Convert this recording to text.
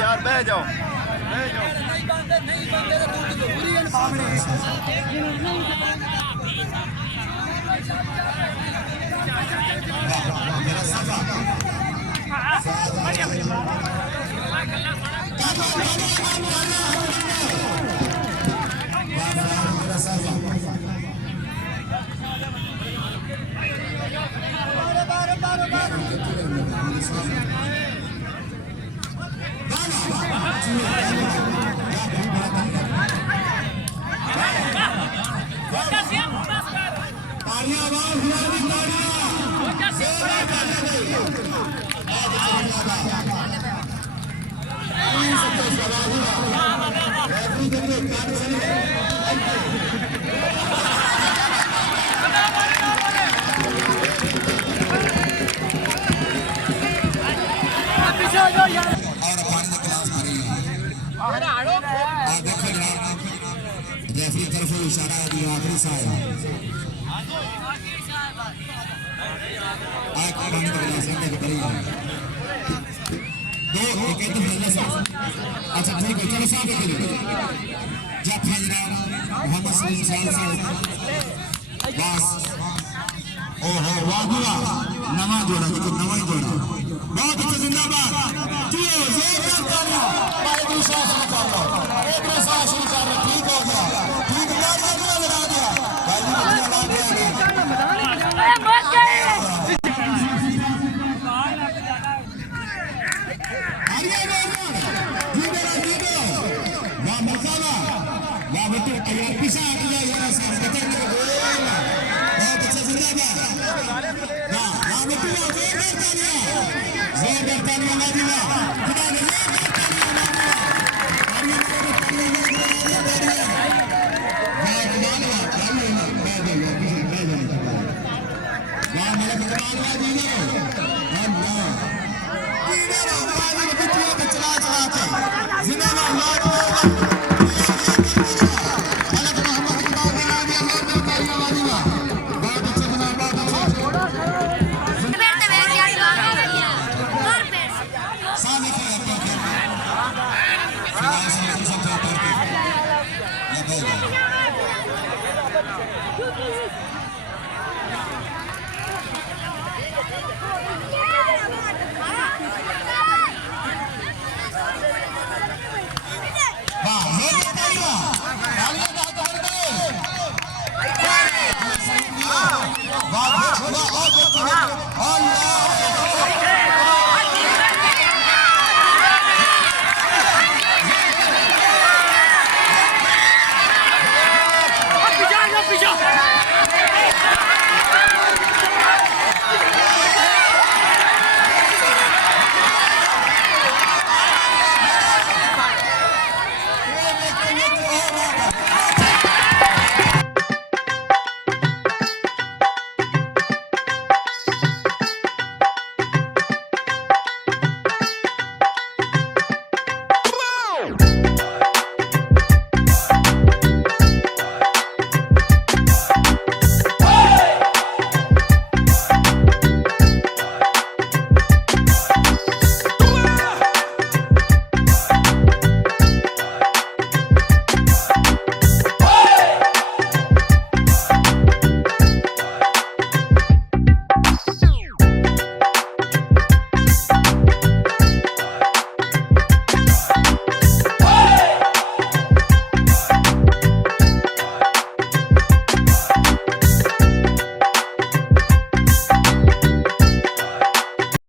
यार बह जाओ रेफरी तरफ इशारा दिया आखिरी साहब अच्छा ठीक है चलो साहब जब हजरा मोहम्मद सलीम साहब बस ओहो वाह नवा जोड़ा देखो नवा ही जोड़ा बहुत अच्छा जिंदाबाद जियो जोरदार तालियां भाई दूसरा शुरू कर लो एक दूसरा शुरू कर लो ठीक हो गया ठीक लगा दिया भाई जी लगा दिया ए मत गए आगे वाह मसाला वाह बेटे यार पीछे हट जा यार सब बता दे बहुत अच्छा जिंदाबाद वाह वाह बेटे जोरदार तालियां ला दिया खुदा ने